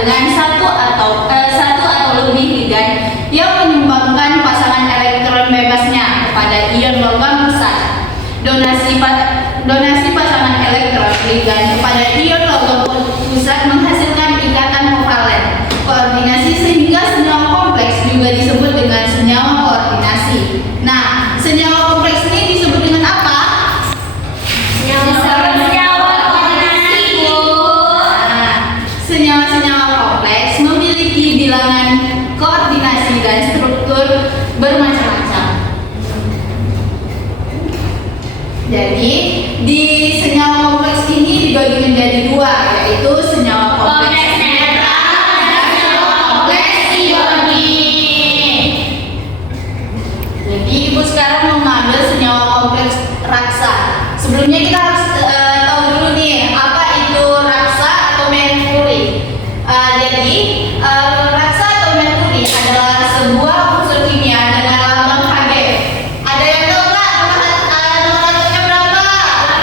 dengan satu atau lebih ligan yang menyumbangkan pasangan elektron bebasnya kepada ion logam besar. Donasi pasangan elektron ligan kepada ion logam pusat menghasilkan ikatan kovalen koordinasi sehingga senyawa kompleks juga disebut dengan senyawa koordinasi. Nah, senyawa kompleks ini disebut dengan apa? Senyawa koordinasi, Bu. Nah, senyawa-senyawa kompleks memiliki bilangan koordinasi dan struktur bermacam-macam. Jadi, di senyawa kompleks ini dibagi menjadi dua, yaitu senyawa kompleks netral dan senyawa kompleks ionik. Jadi, Ibu sekarang mau mengambil senyawa kompleks raksa. Sebelumnya kita harus tahu dulu nih, apa itu raksa atau merkuri. Raksa atau merkuri adalah sebuah unsur kimia dengan lambang Hg. Ada yang tahu nggak nomor atomnya berapa?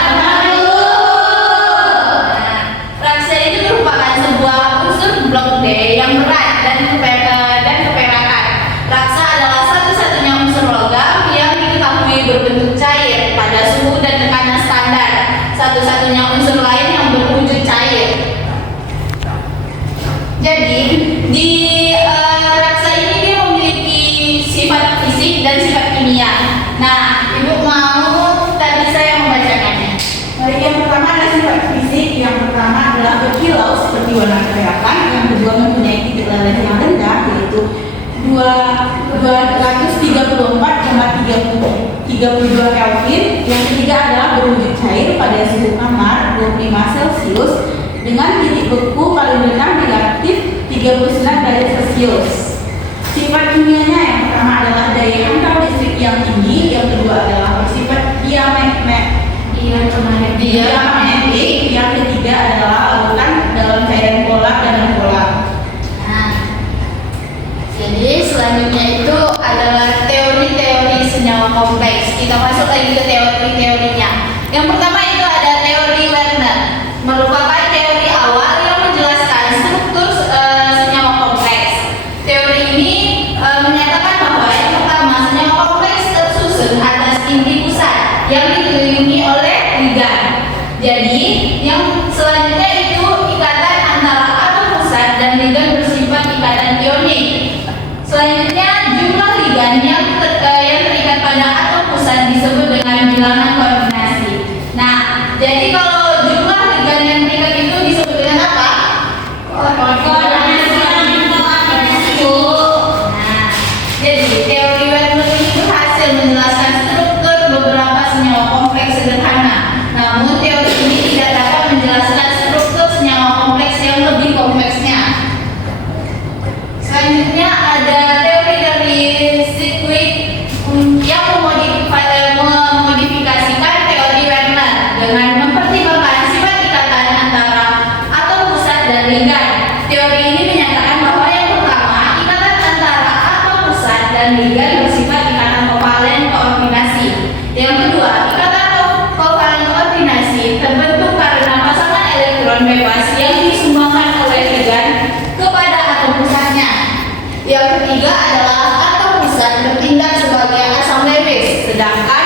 80. Raksa ini merupakan sebuah unsur blok D yang berat dan keperakan. Raksa adalah satu-satunya unsur logam yang diketahui berbentuk cair pada suhu dan tekanan standar. Satu-satunya unsur lain yang berwujud cair. Jadi di raksa ini dia memiliki sifat fisik dan sifat kimia. Nah, Ibu mau tadi saya membacakannya. Baik, yang pertama adalah sifat fisik. Yang pertama adalah berkilau seperti warna keperakan. Yang kedua mempunyai titik leleh yang rendah, yaitu 234,32 Kelvin. Yang ketiga adalah berwujud cair pada suhu kamar 25 Celcius dengan titik beku paling rendah negatif 39 derajat Celcius. Sifat kimianya yang pertama adalah daya antar listrik yang tinggi, yang kedua adalah bersifat diamagnetik, yang ketiga adalah lautan dalam cairan polar dan non-polar. Nah, jadi selanjutnya itu adalah teori-teori senyawa kompleks. Kita masuk lagi ke teori-teorinya. Yang pertama itu ada teori Werner, merupakan teori awal yang menjelaskan struktur senyawa kompleks. Teori ini menyatakan bahwa yang pertama senyawa kompleks tersusun atas inti pusat yang dikelilingi oleh ligan. Jadi yang selanjutnya itu ikatan antara atom pusat dan ligan bersifat ikatan ionik. Selanjutnya jumlah ligan yang terikat pada atom pusat disebut dengan bilangan koordinasi. Nah, jadi kalau jumlah ligan yang terikat itu disebut dengan apa? Koordinasi. Nah, jadi teori Werner ini berhasil menjelaskan struktur beberapa senyawa kompleks sederhana. Namun teori ini tidak dapat menjelaskan struktur senyawa kompleks yang lebih kompleksnya. Selanjutnya ada teori dari Zwick yang memodifikasikan teori Werner dengan mempertimbangkan sifat ikatan antara atom pusat dan ligan. Teori ini menyatakan bahwa yang pertama, ikatan antara atom pusat dan ligan bersifat ikatan kovalen koordinasi. Yang kedua, ikatan kovalen koordinasi terbentuk karena pasangan elektron bebas yang disumbangkan oleh ligan kepada atom pusatnya. Yang ketiga adalah atom pusat bertindak sebagai asam Lewis, sedangkan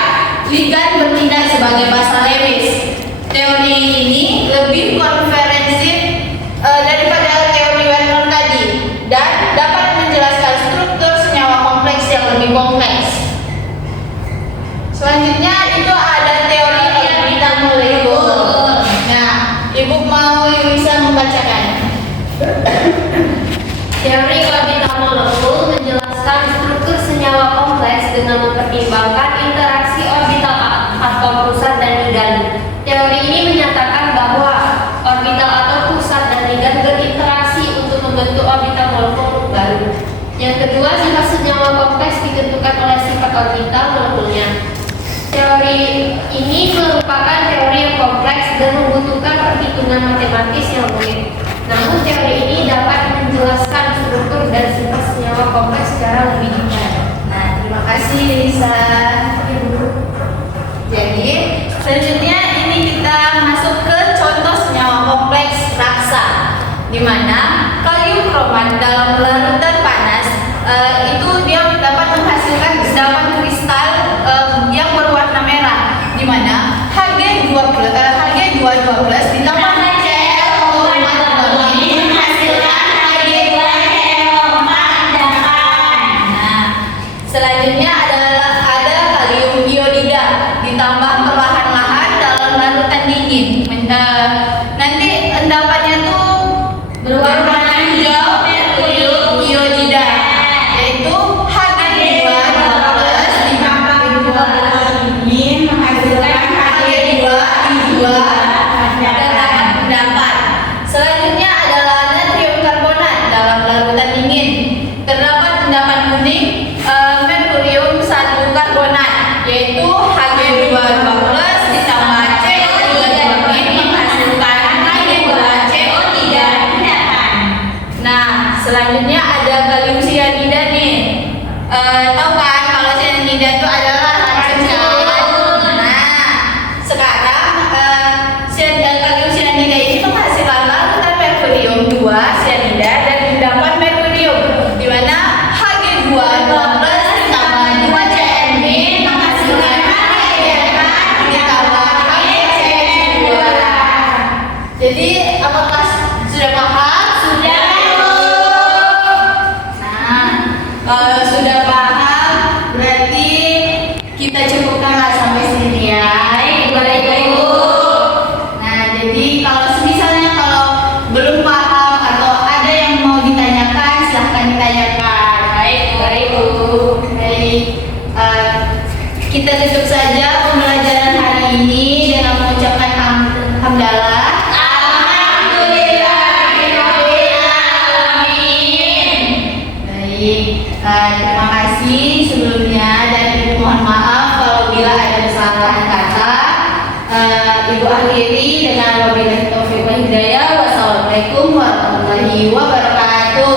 ligan bertindak sebagai basa Lewis. Teori ini lebih konferensif daripada teori Werner tadi dan dapat menjelaskan struktur senyawa kompleks yang lebih kompleks. Selanjutnya itu ada teori orbital molekul. Nah, Ibu mau bisa membacakan. Teori orbital molekul menjelaskan struktur senyawa kompleks dengan mempertimbangkan interaksi orbital atom pusat dan ligan. Teori ini menyatakan bahwa orbital atom pusat dan ligan berinteraksi untuk membentuk orbital molekul baru. Yang kedua, sifat senyawa kompleks ditentukan oleh sifat orbital molekulnya. Teori ini merupakan teori yang kompleks dan membutuhkan perhitungan matematis yang rumit. Namun teori ini dapat menjelaskan struktur dan sifat senyawa kompleks secara lebih detail. Nah, terima kasih Lisa. Jadi selanjutnya ini kita masuk ke contoh senyawa kompleks raksa, di mana kalium kromat dalam larutan panas itu dia dapat menghasilkan endapan kristal yang berwarna merah, di mana Hg212 ditambah ClO4 menghasilkan Hg2ClO4 endapan. Nah, selanjutnya ada kalium iodida ditambah perlahan-lahan dalam larutan dingin. Nanti endapannya tuh berwarna hijau merkurium iodida, yaitu Hg2 ditambah Dingin menghasilkan Hg2 endapan. Selanjutnya adalah natrium karbonat dalam larutan dingin. Terdapat endapan kuning merkurium 1 karbonat, yaitu Hg2 ditambah CO2 menghasilkan Hg2CO3 endapan. Nah, selanjutnya ada kalium sianida nih. Tahu kan kalau sianida itu adalah racun kan? Nah, sekarang kalium sianida ini menghasilkan larutan merkurium 2 sianida dan endapan merkurium, di mana Hg2 ditambah 2 CN menghasilkan Hg4 ditambah HCl2. Jadi apakah sudah paham? Sudah. Nah, kalau sudah paham berarti kita cukupkanlah sampai sini ya. Baik. Nah, jadi kalau misalnya kalau belum paham atau ada yang mau ditanyakan, silahkan ditanyakan. Baik. Kita tutup saja pembelajaran hari ini dengan mengucapkan hamdalah. Baik, terima kasih sebelumnya dan Ibu mohon maaf kalau bila ada kesalahan kata. Ibu akhiri dengan wabillahi taufiq wal hidayah. Wassalamualaikum warahmatullahi wabarakatuh.